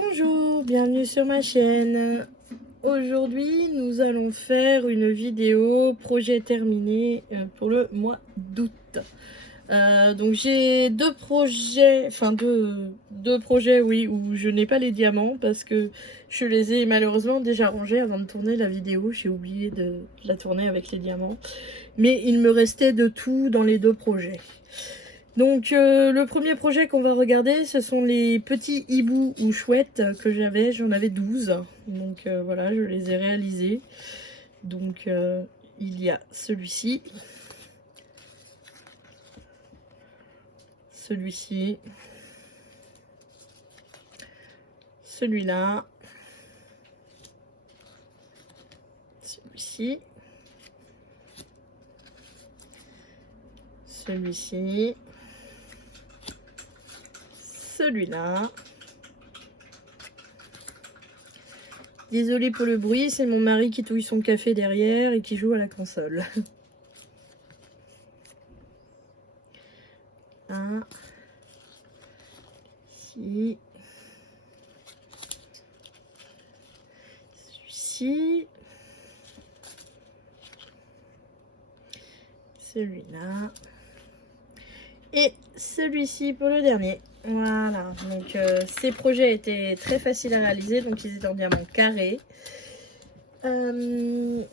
Bonjour, bienvenue sur ma chaîne. Aujourd'hui, nous allons faire une vidéo projet terminé pour le mois d'août. Donc j'ai deux projets, deux projets oui, où je n'ai pas les diamants parce que je les ai malheureusement déjà rangés avant de tourner la vidéo. J'ai oublié de la tourner avec les diamants. Mais il me restait de tout dans les deux projets. Donc le premier projet qu'on va regarder, ce sont les petits hiboux ou chouettes que j'avais. J'en avais 12. Donc voilà, je les ai réalisés. Donc il y a celui-ci. Celui-ci. Celui-là. Celui-ci. Celui-ci. Celui-là. Désolée pour le bruit, c'est mon mari qui touille son café derrière et qui joue à la console. Un. Ici. Celui-ci. Celui-là. Et celui-ci pour le dernier. Voilà, donc ces projets étaient très faciles à réaliser, donc ils étaient en diamant carré. Qu'est-ce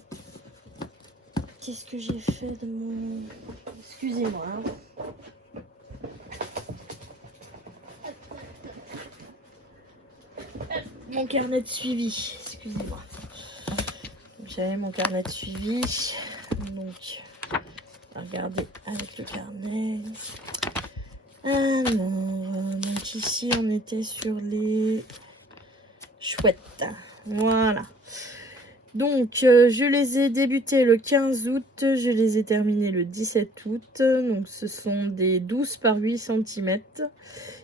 que j'ai fait de mon... Excusez-moi. Mon carnet de suivi, excusez-moi. J'avais mon carnet de suivi, donc regardez avec le carnet. Alors, donc ici on était sur les chouettes. Voilà. Donc je les ai débutés le 15 août, je les ai terminés le 17 août. Donc ce sont des 12 par 8 cm.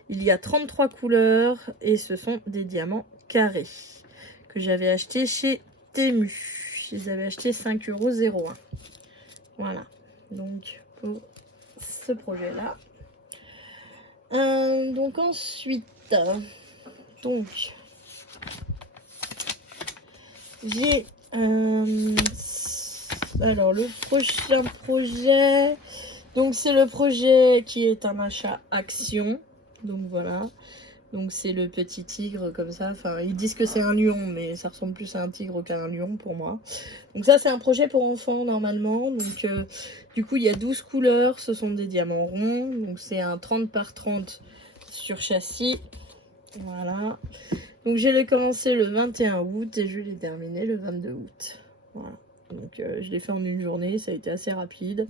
Il y a 33 couleurs et ce sont des diamants carrés que j'avais acheté chez Temu. Je les avais achetés 5,01 €. Voilà. Donc pour ce projet là. Donc ensuite, donc j'ai alors le prochain projet, donc c'est le projet qui est un achat action. Donc voilà, donc c'est le petit tigre comme ça. Enfin, ils disent que c'est un lion, mais ça ressemble plus à un tigre qu'à un lion pour moi. Donc ça, c'est un projet pour enfants normalement. Donc du coup, il y a 12 couleurs. Ce sont des diamants ronds. Donc c'est un 30 par 30 sur châssis. Voilà. Donc je l'ai commencé le 21 août et je l'ai terminé le 22 août. Voilà. Donc je l'ai fait en une journée. Ça a été assez rapide.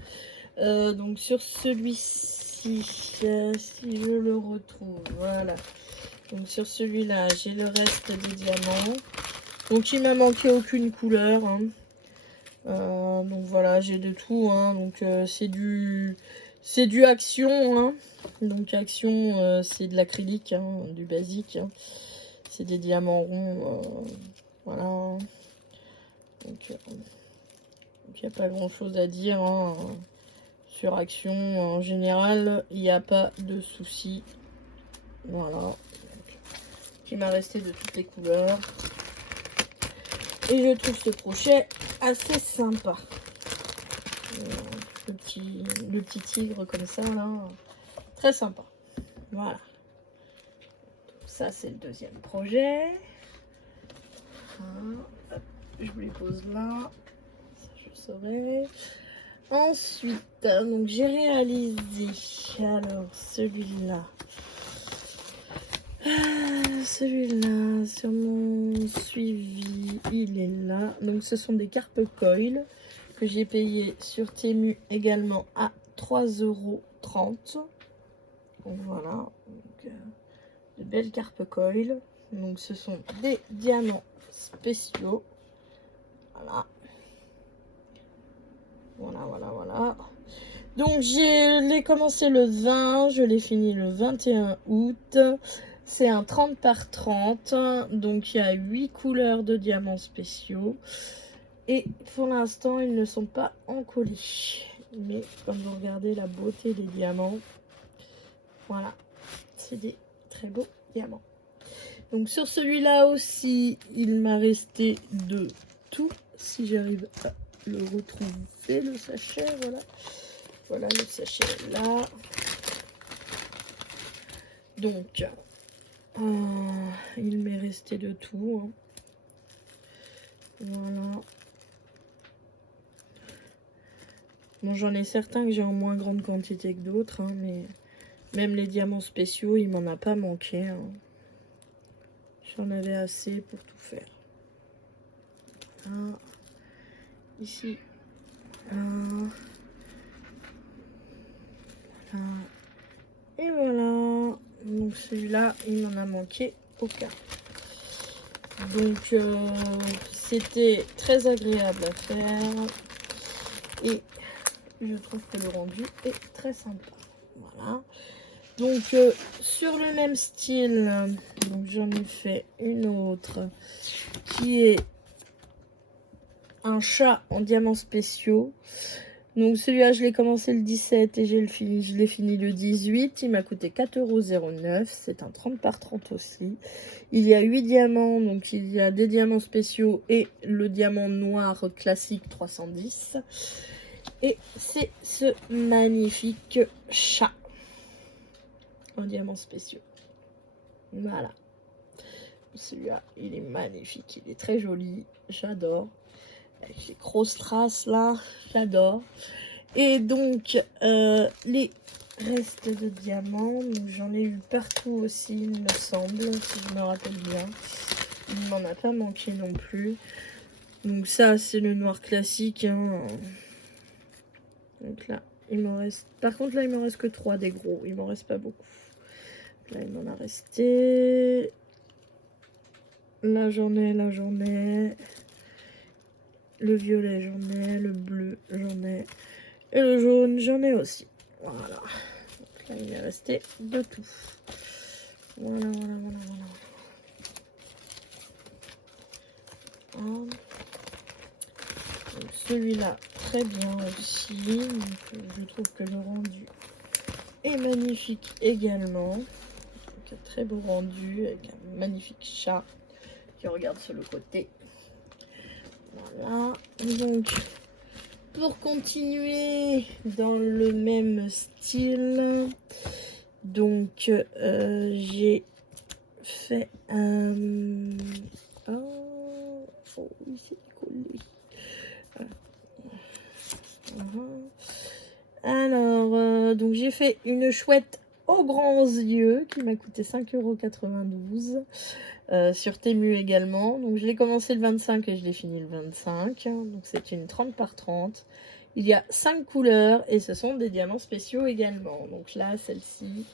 Donc sur celui-ci, si je le retrouve, voilà. Donc sur celui-là, j'ai le reste des diamants. Donc il m'a manqué aucune couleur. Hein. Donc voilà, j'ai de tout. Hein. Donc c'est du action. Hein. Donc action, c'est de l'acrylique, hein, du basique. Hein. C'est des diamants ronds. Voilà. Donc il n'y a pas grand chose à dire. Hein. Sur action, en général, il n'y a pas de souci. Voilà. Il m'a resté de toutes les couleurs. Et je trouve ce crochet assez sympa. Le petit tigre comme ça, là. Très sympa. Voilà. Donc ça, c'est le deuxième projet. Hop, je vous les pose là. Ça, je saurai. Ensuite, donc j'ai réalisé alors celui-là. Celui-là, sur mon suivi, il est là. Donc ce sont des carpes coil que j'ai payé sur Temu également à 3,30 €. Donc voilà, donc, de belles carpes coil. Donc ce sont des diamants spéciaux. Voilà. Voilà. Donc je l'ai commencé le 20, je l'ai fini le 21 août. C'est un 30 par 30, donc il y a 8 couleurs de diamants spéciaux. Et pour l'instant, ils ne sont pas encollés. Mais comme vous regardez la beauté des diamants, voilà, c'est des très beaux diamants. Donc sur celui-là aussi, il m'a resté de tout. Si j'arrive à le retrouver, le sachet, voilà. Voilà le sachet là. Donc, il m'est resté de tout. Hein. Voilà. Bon, j'en ai certains que j'ai en moins grande quantité que d'autres, hein, mais même les diamants spéciaux, il m'en a pas manqué. Hein. J'en avais assez pour tout faire. Voilà. Ici. Voilà. Voilà. Et voilà. Donc celui-là, il m'en a manqué aucun. Donc c'était très agréable à faire. Et je trouve que le rendu est très sympa. Voilà. Donc sur le même style, donc j'en ai fait une autre qui est un chat en diamants spéciaux. Donc celui-là je l'ai commencé le 17 et je l'ai fini le 18. Il m'a coûté 4,09 €. C'est un 30 par 30 aussi. Il y a 8 diamants, donc il y a des diamants spéciaux et le diamant noir classique 310. Et c'est ce magnifique chat en diamants spéciaux. Voilà. Celui-là, il est magnifique. Il est très joli. J'adore. Avec les grosses traces là. J'adore. Et donc, les restes de diamants. J'en ai eu partout aussi, il me semble. Si je me rappelle bien. Il m'en a pas manqué non plus. Donc ça, c'est le noir classique. Hein. Donc là, il m'en reste... Par contre, là, il m'en reste que 3 des gros. Il m'en reste pas beaucoup. Là, il m'en a resté... Là, j'en ai, là, j'en ai. Le violet, j'en ai. Le bleu, j'en ai. Et le jaune, j'en ai aussi. Voilà. Donc là, il m'est resté de tout. Voilà, voilà, voilà, voilà. Celui-là, très bien aussi. Donc, je trouve que le rendu est magnifique également. Donc, un très beau rendu avec un magnifique chat qui regarde sur le côté. Voilà. Donc, pour continuer dans le même style, donc j'ai fait un... Oh, il s'est collé. Alors, donc j'ai fait une chouette aux grands yeux qui m'a coûté 5,92 € sur Temu également. Donc je l'ai commencé le 25 et je l'ai fini le 25. Donc c'est une 30 par 30. Il y a 5 couleurs et ce sont des diamants spéciaux également. Donc là, celle-ci,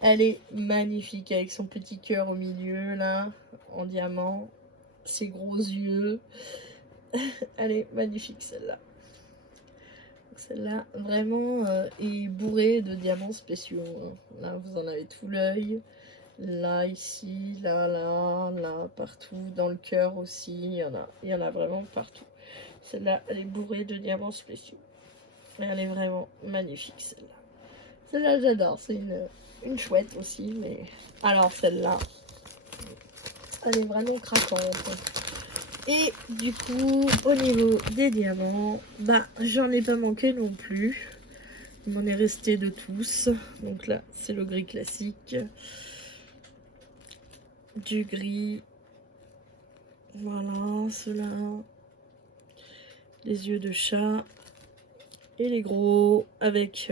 elle est magnifique avec son petit cœur au milieu là, en diamant, ses gros yeux. Elle est magnifique celle-là. Celle-là, vraiment, est bourrée de diamants spéciaux. Hein. Là, vous en avez tout l'œil. Là, ici, là, là, là, partout. Dans le cœur aussi. Il y en a vraiment partout. Celle-là, elle est bourrée de diamants spéciaux. Et elle est vraiment magnifique, celle-là. Celle-là, j'adore. C'est une chouette aussi. Mais alors, celle-là, elle est vraiment craquante. Et du coup, au niveau des diamants, bah j'en ai pas manqué non plus. Il m'en est resté de tous. Donc là, c'est le gris classique. Du gris. Voilà, ceux-là. Les yeux de chat. Et les gros avec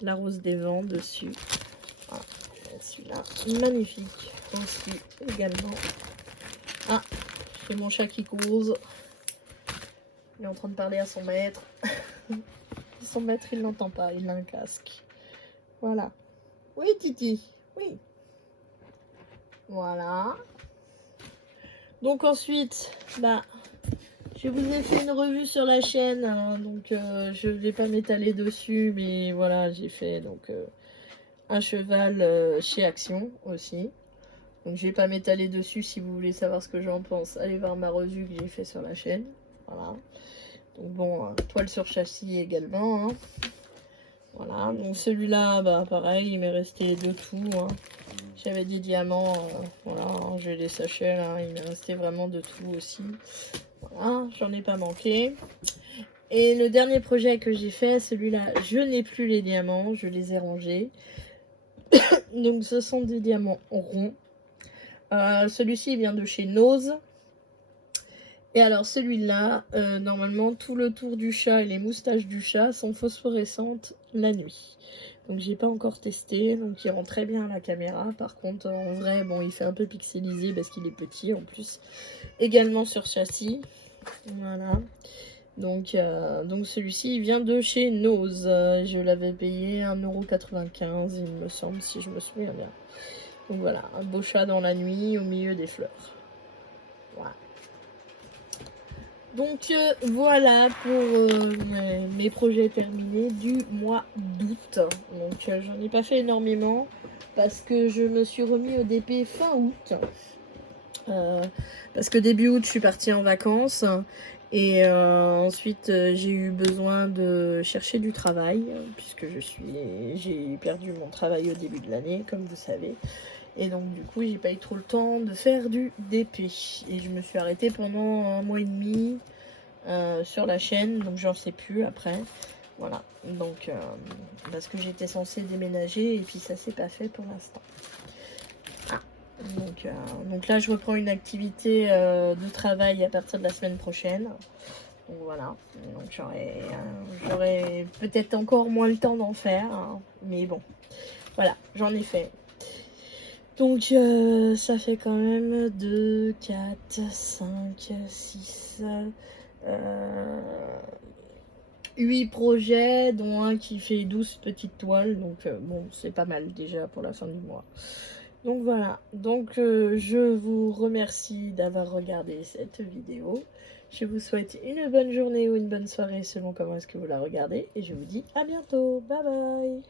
la rose des vents dessus. Voilà. Celui-là, magnifique. Aussi également. Ah, c'est mon chat qui cause. Il est en train de parler à son maître. Son maître, il n'entend pas, il a un casque. Voilà. Oui, Titi. Oui. Voilà. Donc ensuite, bah, je vous ai fait une revue sur la chaîne. Hein, donc je ne vais pas m'étaler dessus. Mais voilà, j'ai fait donc un cheval chez Action aussi. Donc je vais pas m'étaler dessus. Si vous voulez savoir ce que j'en pense, allez voir ma revue que j'ai fait sur la chaîne. Voilà. Donc bon, toile sur châssis également. Hein. Voilà, donc celui-là, bah pareil, il m'est resté de tout. Hein. J'avais des diamants, voilà, hein, j'ai des sachets là, il me restait vraiment de tout aussi. Voilà, j'en ai pas manqué. Et le dernier projet que j'ai fait, celui-là, je n'ai plus les diamants, je les ai rangés. Donc ce sont des diamants ronds. Celui-ci vient de chez Nose. Et alors celui-là, normalement tout le tour du chat et les moustaches du chat sont phosphorescentes la nuit. Donc j'ai pas encore testé, donc il rend très bien à la caméra. Par contre en vrai, bon, il fait un peu pixelisé parce qu'il est petit en plus. Également sur châssis, voilà. Donc celui-ci il vient de chez Nose. Je l'avais payé 1,95 €, il me semble, si je me souviens bien. Donc voilà, un beau chat dans la nuit au milieu des fleurs. Voilà. Donc voilà pour mes projets terminés du mois d'août. Donc j'en ai pas fait énormément parce que je me suis remis au DP fin août. Parce que début août je suis partie en vacances et ensuite j'ai eu besoin de chercher du travail puisque j'ai perdu mon travail au début de l'année comme vous savez. Et donc du coup j'ai pas eu trop le temps de faire du DP et je me suis arrêtée pendant 1 mois et demi sur la chaîne, donc j'en sais plus après, voilà, donc parce que j'étais censée déménager et puis ça s'est pas fait pour l'instant. Donc là je reprends une activité de travail à partir de la semaine prochaine, donc voilà, donc j'aurai peut-être encore moins le temps d'en faire, hein, mais bon voilà, j'en ai fait. Donc ça fait quand même 2, 4, 5, 6, 8 projets, dont un qui fait 12 petites toiles. Donc bon, c'est pas mal déjà pour la fin du mois. Donc voilà, donc je vous remercie d'avoir regardé cette vidéo. Je vous souhaite une bonne journée ou une bonne soirée selon comment est-ce que vous la regardez. Et je vous dis à bientôt. Bye bye.